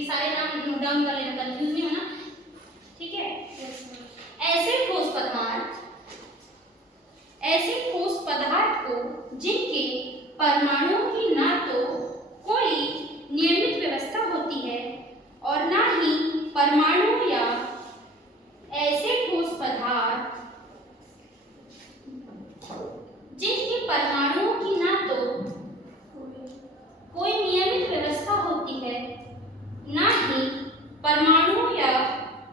ये सारे नाम नोट डाउन कर लेना, कंफ्यूज नहीं होना, ठीक है। ऐसे ठोस पदार्थ को जिनके परमाणुओं की ना तो कोई नियमित व्यवस्था होती है और ना ही परमाणु या ऐसे ठोस पदार्थ जिनके परमाणुओं की ना तो कोई नियमित व्यवस्था होती है ना ही परमाणु या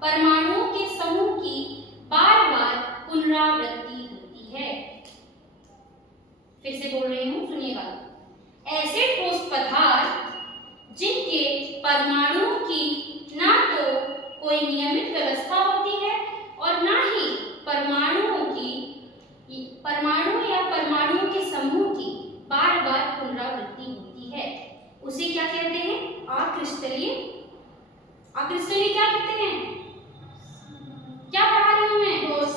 परमाणुओं के समूह की बार बार पुनरावृत्ति होती है। फिर से बोल रही हूं, सुनिएगा। ऐसे ठोस पदार्थ जिनके परमाणुओं की ना तो कोई नियमित व्यवस्था होती है और ना ही परमाणु या परमाणुओं के समूह की बार बार पुनरावृत्ति होती है, उसे क्या कहते हैं? अक्रिस्टलीय। अक्रिस्टलीय क्या कहते हैं? क्या पढ़ा रही हूं मैं? ठोस।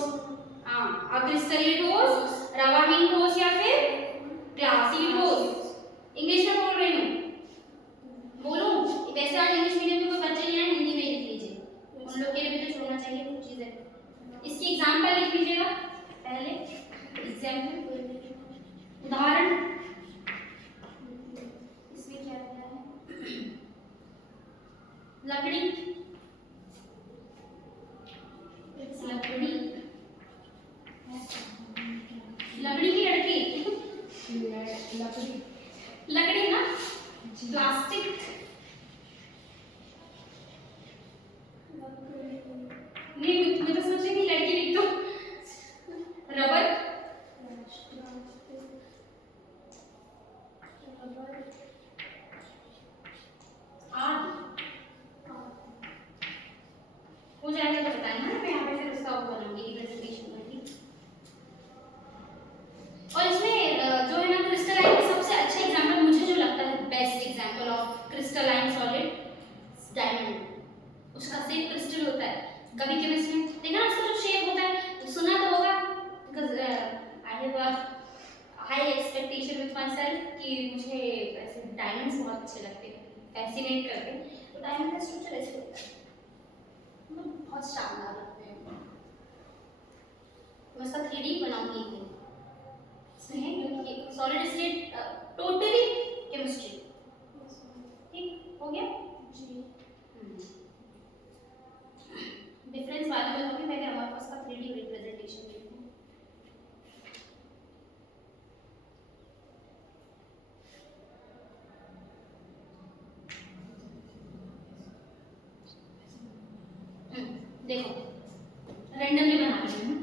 हाँ, अक्रिस्टलीय ठोस, रवाहीन ठोस या फिर ग्लासी ठोस। इंग्लिश में बोल रही हूँ, बोलूं? वैसे आज इंग्लिश मीडियम में कोई बच्चे नहीं है, हिंदी में लिख लीजिए, उन लोग के लिए भी तो छोड़ना चाहिए कुछ चीजें। इसकी एग्जाम्पल लिख लीजिएगा पहले, एग्जाम्पल, उदाहरण। इसमें क्या दिया है? लकड़ी, लकड़ी, लकड़ी की लड़की, लकड़ी, लकड़ी ना, प्लास्टिक, नहीं मैं तो सोच रही थी लड़की लिख दो। रबर, हो जाएगा तो बताना, मैं यहाँ पे फिर उसका वो बनाऊंगी प्रेजेंटेशन करके। और इसमें जो है ना क्रिस्टलाइन की सबसे अच्छा एग्जांपल मुझे जो लगता है, best example of crystalline solid, diamond. उसका शेप क्रिस्टल होता है। कभी केमिस्ट्री में देखा ना उसका जो शेप होता है, तो सुना तो होगा, because I have a high expectation with my self कि मुझे ऐसे डायमंड्स बहुत अच्छे लगते हैं, फैसिनेट करते हैं। तो डायमंड का स्ट्रक्चर ऐसे होता है, बहुत शानदार लगते हैं। मैं इसका 3D बनाऊंगी, इसमें है क्योंकि सॉलिड स्टेट टोटली केमिस्ट्री। ठीक हो गया जी। डिफरेंस बाद में होगी, पहले हमारे पास का 3D रिप्रेजेंटेशन देखते हैं। देखो रैंडमली बना रही हूँ,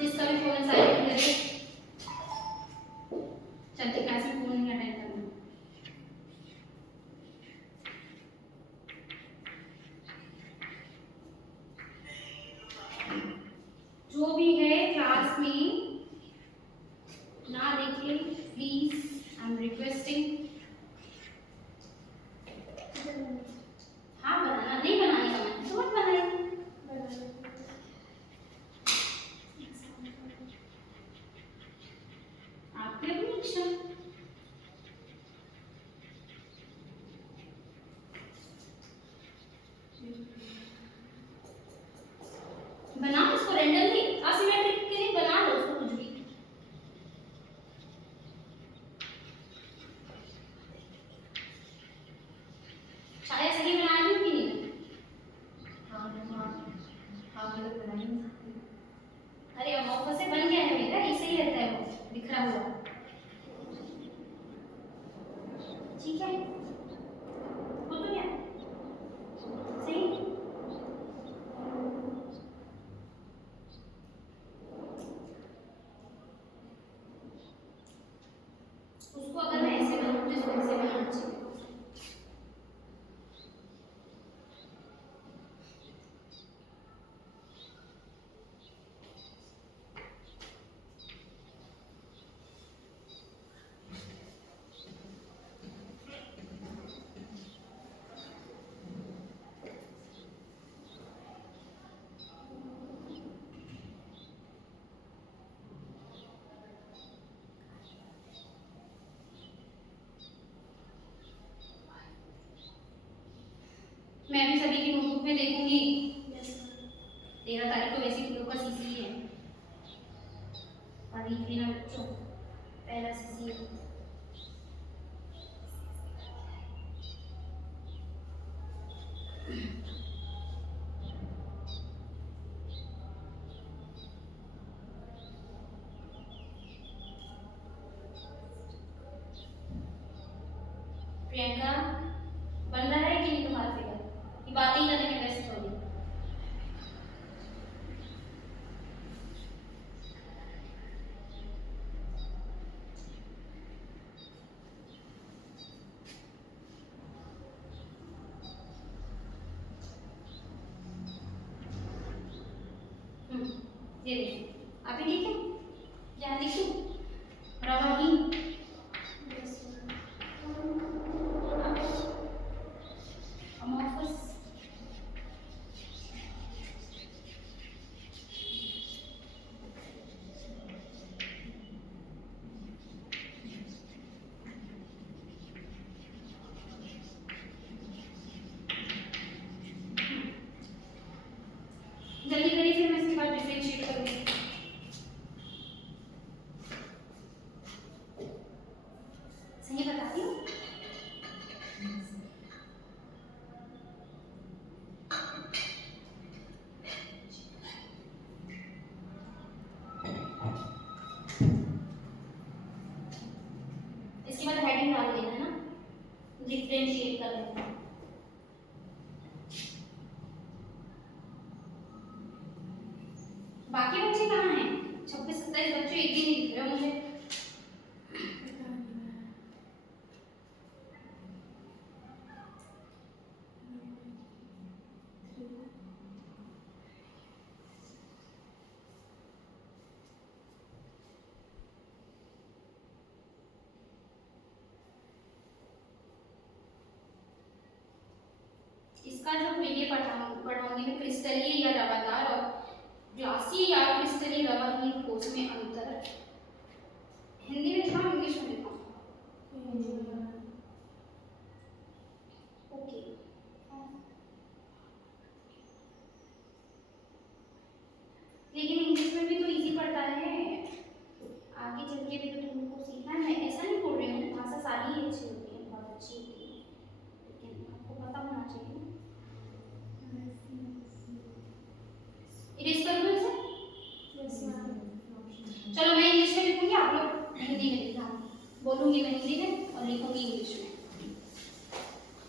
जिसका भी फोन साइलेंट करें, चलते क्लास में फोन नहीं अटेंड करना। जो भी है क्लास में ना देखे प्लीज, आई एम रिक्वेस्टिंग। हाँ बनाना, नहीं बनाने का मन तो मत बनाइए। आपकी अपनी इच्छा। बनाओ इसको रैंडमली, असिमेट्रिक के लिए बना लो उसको कुछ भी। छाया सही बना रही हूँ कि नहीं? हाँ गलत बनाई। अरे मौका से बन गया है मेरा, ऐसे ही रहता है वो बिखरा हुआ। ठीक है, हो तो क्या सही। उसको अगर मैं ऐसे बनाऊँ तो इसको ऐसे बनाना चाहिए। में देखूंगी। 13 तारीख को वैसे लोग का सीसी है, तारीख देना बच्चों, पहला सीसी है। प्रियंका बन रहा है कि नहीं तुम्हारा फिगर, कि बातें ही करने में व्यस्त हो रही? ये देखिए अभी ठीक है, यहाँ लिखूं रवाही अमोफस। जल्दी करिए फिर मैं इसके बाद डिफरेंशिएट करूंगी। सही बताती हूँ। इसके बाद हेडिंग डाल देना है ना, डिफरेंशिएट कर लेना है। बाकी बच्चे कहाँ हैं? 26-27 बच्चे एक भी नहीं दिख रहे मुझे। इसका जो ये पढ़ाऊंगी मैं, क्रिस्टलीय या रवादार और ग्लासी या क्रिस्टलीय रवाहीन ठोस में अंतर। हिंदी में था, इंग्लिश में लिखा? ओके। लेकिन इंग्लिश में भी तो इजी पड़ता है, आगे चल के भी तो तुमको सीखना है। मैं ऐसा नहीं बोल रही हूँ, भाषा सारी ही अच्छी होती है, बहुत अच्छी होती है, लेकिन आपको पता होना चाहिए। इरेज कर दो इसे। चलो मैं इंग्लिश में लिखूंगी, आप लोग हिंदी में लिखना। बोलूंगी मैं हिंदी में और लिखूंगी इंग्लिश में,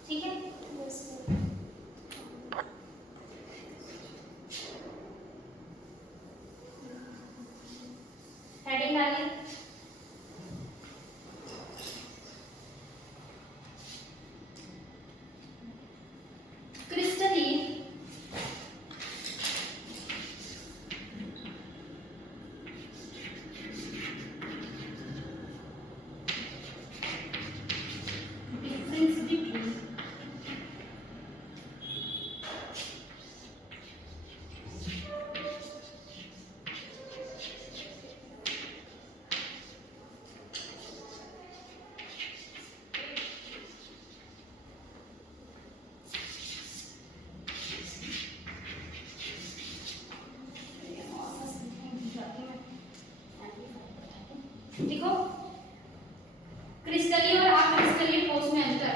ठीक है? हेडिंग डालिए। क्रिस्टलीन डिफरेंस बिटवीन देखो क्रिस्टलीय और अक्रिस्टलीय ठोस में अंतर।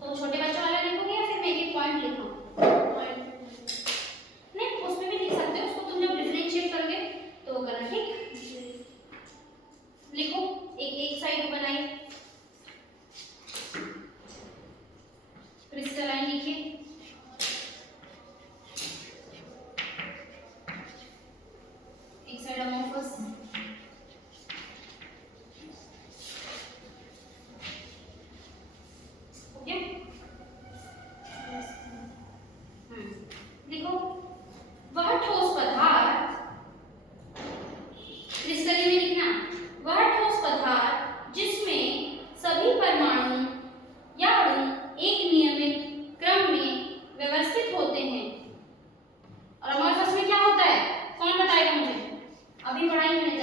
तो छोटे बच्चों वाला लिखोगे या फिर मैं एक पॉइंट लिखूं? नहीं, उसमें भी लिख सकते हो, उसको तुम जब डिफरेंशिएट करोगे तो करना, ठीक? लिखो, एक साइड बनाइए।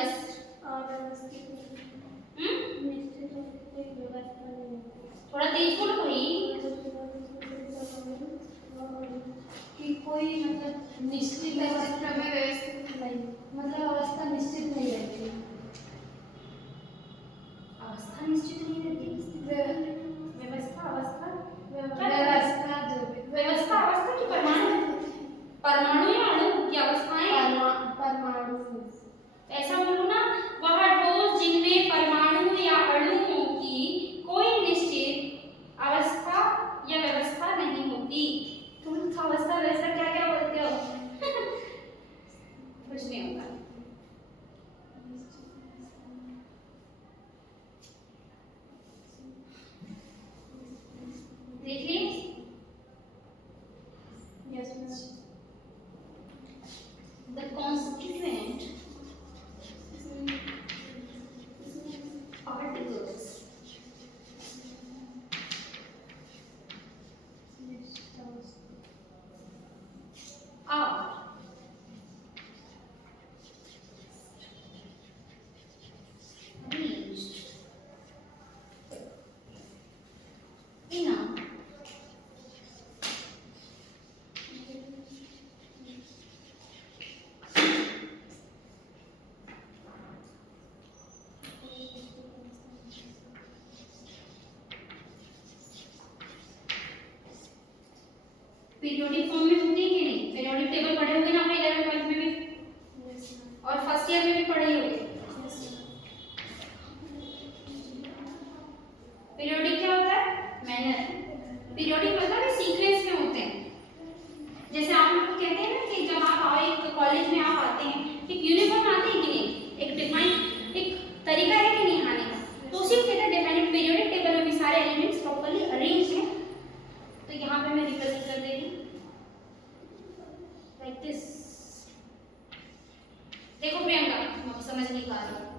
जस्ट थोड़ा तेज बोलो भाई। कि कोई मतलब निश्चित अवस्था में व्यवस्थित नहीं, मतलब अवस्था निश्चित नहीं रहती। अवस्था निश्चित नहीं रहती। व्यवस्था अवस्था व्यवस्था जो व्यवस्था अवस्था की परमाणु परमाणु या अणु की अवस्थाएं परमाणु ऐसा बोलो ना, वह ठोस जिनमें परमाणु या अणुओं की कोई निश्चित अवस्था या व्यवस्था नहीं होती। तुम अवस्था व्यवस्था क्या क्या बोलते हो? कुछ नहीं होगा। देखिए the constituent particles are arranged in a periodic form में होती है कि नहीं? पीरियोडिक टेबल पढ़े होंगे ना आपने 11th 12th में भी और फर्स्ट ईयर में भी पढ़े होंगे। पीरियोडिक क्या होता है? मैनर। पीरियोडिक मतलब ये सीक्वेंस में होते हैं। जैसे आप लोग कहते हैं ना कि जब आप आओ एक कॉलेज में आप आते हैं, एक यूनिफॉर्म आते हैं कि नहीं, एक डिफाइन एक तरीका है कि नहीं आने का, तो उसी को कहते हैं डिफाइंड। पीरियोडिक टेबल में भी सारे एलिमेंट्स प्रॉपर्ली अरेंज हैं। तो यहाँ पे मैं रिप्रेजेंट कर दे रही हूँ लाइक दिस। देखो प्रियंका, समझ नहीं पा रही।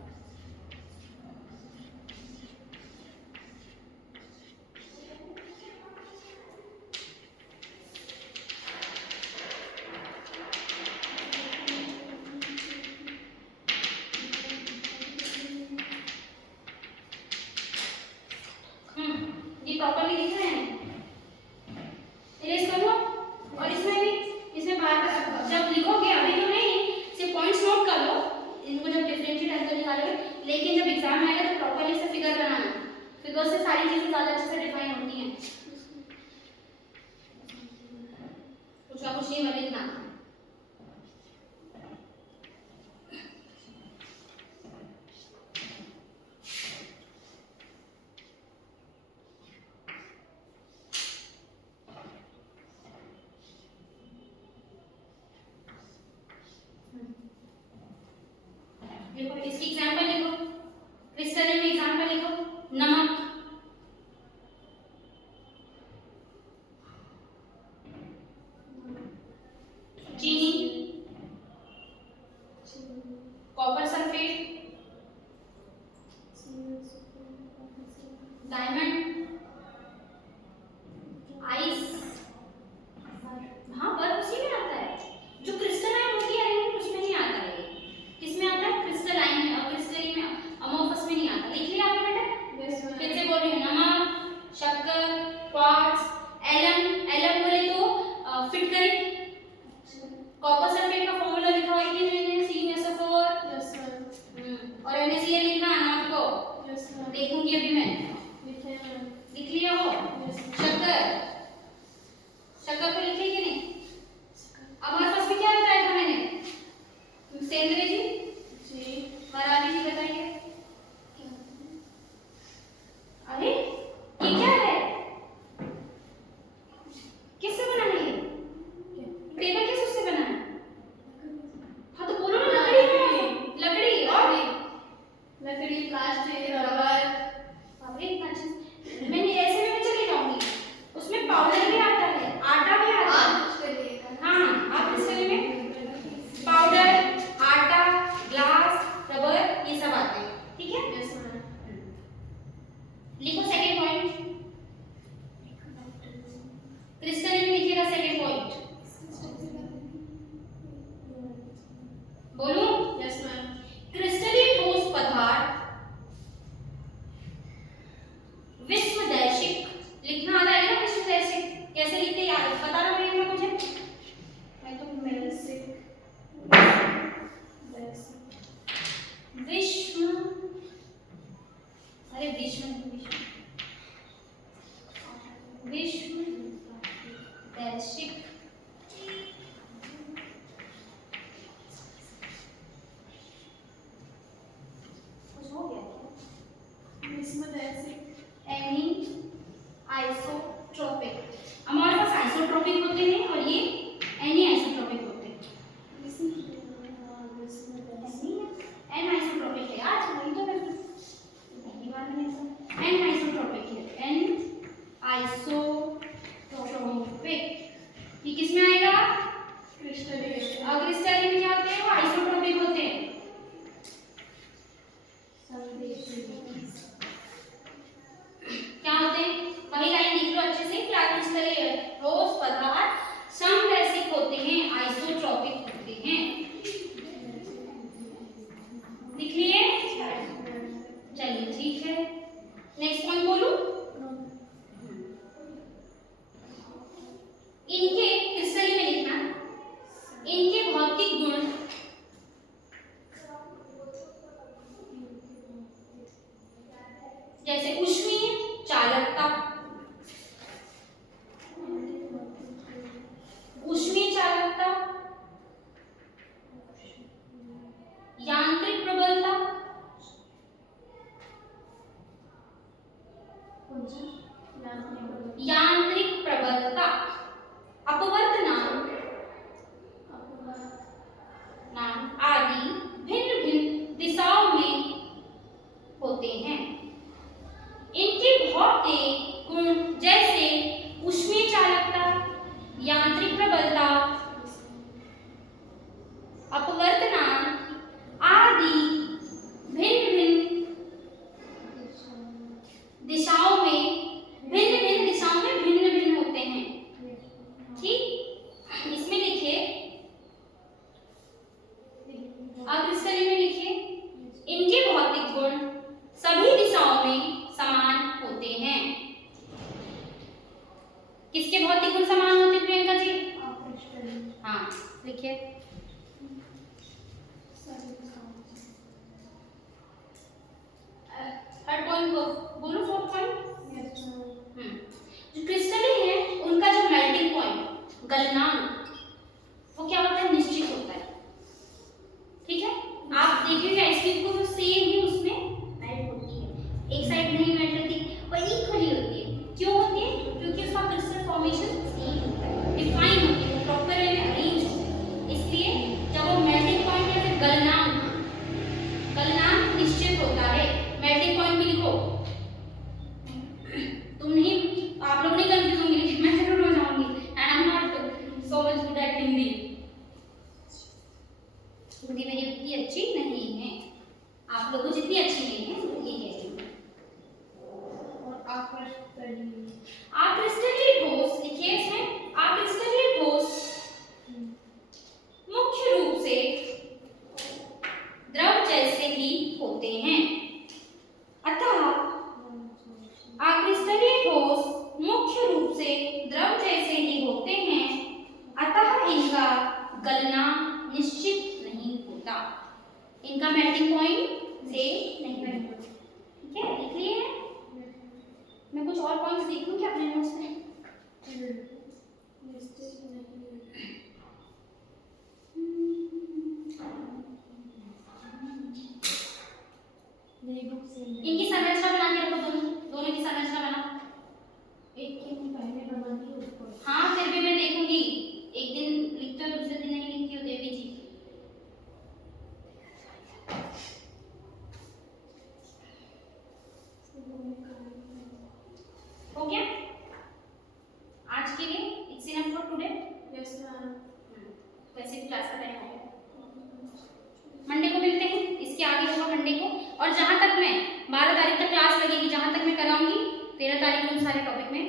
ये प्रॉपर्ली दिख रहे हैं? इरेज कर लो। और इसमें भी, इसमें बार जब लिखोगे, अभी तो नहीं, सिर्फ पॉइंट्स नोट कर लो, इनको जब डिफरेंशिएट आंसर निकालोगे, लेकिन जब एग्जाम में आएगा तो प्रॉपर्ली से फिगर बनाना। फिगर से सारी चीजें ज्यादा अच्छे से डिफाइन होती हैं। कुछ ना कुछ नहीं बने लिखना। देखो इसकी एग्जांपल लिखो, क्रिस्टल में एग्जांपल लिखो। नमक, चीनी, कॉपर सल्फेट, डायमंड, आइस। हाँ, बर्फ उसी में आता है। जो क्रिस्टलाइन होती है उसमें नहीं आता है। किसमें आता है? क्रिस्टलाइन में। और क्रिस्टलाइन में, अमोर्फस में नहीं आता। लिख लिया आपने बेटा? फिर से बोल रही हूँ, नमक, शक्कर, क्वार्ट्ज, एलम। एलम बोले तो फिटकरी। कॉपर सल्फेट का फॉर्मूला लिखा हुआ है कि मैंने CnSO4। Yes sir. और NaCl लिखना है ना आपको? Yes sir. देखूंगी अभी मैं। लिख लिया हो? शक्कर, शक्कर को लिखे कि नहीं? अमोर्फस में क्या बताया था मैंने? सेंद्रिय जी, मराठी जी बताइए। अरे ये क्या है? किससे बना है ये? टेबल किस उससे बना है? हाँ तो बोलो ना, लकड़ी और लकड़ी, प्लास्टिक, रबर। अरे इतना अच्छा, मैंने ऐसे में चली जाऊंगी। उसमें पाउडर भी आता है, आटा भी आता है। हाँ, आप इसके में पाउडर, आटा, ग्लास, रबर, ये सब आते हैं। ठीक है? Yes ma'am. लिखो सेकंड पॉइंट। क्रिस्टलाइन में लिखिएगा सेकंड पॉइंट। बोलूं? Yes ma'am. क्रिस्टलाइन अरे विश्व वैश्विक कुछ हो गया एनी आइसोट्रोपिक। हमारे पास आइसोट्रोपिक होते हैं और ये एनी आइसोट्रोपिक होते हैं। एन आइसोट्रोपिक है आज वही तो पहली बार मैंने एन आइसोट्रोपिक है। एन आइसोट्रोपिक ये किस में आएगा? क्रिस्टलीन में क्या होते हैं? वो आइसोट्रोपिक होते हैं। क्या होते हैं? वही लाइन लिख लो अच्छे से। क्रिस्टलीन ठोस पदार्थ समदैशिक होते हैं, आइसोट्रोपिक होते हैं। लिख लिए? चलिए ठीक है। नेक्स्ट पॉइंट बोलूं? इनके क्रिस्टलीन में लिखना इनके भौतिक गुण जैसे ऊष्मीय चालकता, यांत्रिक प्रबलता, अपवर्तनांक आदि भिन्न भिन्न दिशाओं में होते हैं। इनके भौतिक गुण जैसे ऊष्मीय चालकता, यांत्रिक प्रबलता, अपवर्तनांक आदि भिन्न भिन्न दिशाओं में भिन्न भिन्न होते हैं। ठीक, इसमें लिखिए अक्रिस्टलीन में लिखिए इनके भौतिक गुण सभी दिशाओं में समान होते हैं। किसके भौतिक गुण समान होते हैं प्रियंका जी? हाँ लिखिए। थर्ड पॉइंट बोलो, फोर्थ पॉइंट। जो क्रिस्टलीन है उनका जो मेल्टिंग पॉइंट गलनांक वो क्या होता है? निश्चित होता है। ठीक है, आप देखिए आइसक्रीम को तो सेम ही उसमें मेल्ट होती है, एक साइड नहीं मेल्ट होती, वो इक्वली होती है। क्यों होती है? क्योंकि उसका क्रिस्टल फॉर्मेशन सेम होता है, डिफाइन होती है, प्रॉपर वे में अरेंज होती है। इसलिए जब वो मेल्टिंग पॉइंट या फिर गलनांक निश्चित होता है। मेल्टिंग पॉइंट भी लिखो। तुम नहीं, आप लोग नहीं कंफ्यूज होंगे, लेकिन मैं जरूर हो जाऊंगी। And I am not so much good at Hindi. Hindi मेरी उतनी अच्छी नहीं है, आप लोगों को जितनी अच्छी नहीं है ये कह रही हूँ। और आक्रिस्टलीन ठोस लिखिए इसमें। आक्रिस्टलीन ठोस मुख्य रूप से द्रव जैसे ही होते हैं, अतः आक्रिस्टलीन ठोस मुख्य रूप से द्रव जैसे ही होते हैं, अतः इनका गलना निश्चित नहीं होता, इनका मेल्टिंग पॉइंट से नहीं होता। ठीक है, लिख लिए हैं? मैं कुछ और पॉइंट्स लिख लूं क्या अपने नोट्स में? इनकी संरचना बना के रखो, दोनों की संरचना बना। एक के पहले बना दी उसको। हाँ फिर भी मैं देखूंगी, एक दिन लिखते हो दूसरे दिन नहीं लिखती हो देवी जी। हो गया आज के लिए? It's enough for today. Yes ma'am. वैसे भी क्लास का टाइम हो गया, मंडे को मिलते हैं। इसके आगे होगा मंडे को, और जहां तक मैं 12 तारीख तक क्लास लगेगी, जहां तक मैं कराऊंगी 13 तारीख को उन सारे टॉपिक में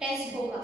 टेस्ट होगा।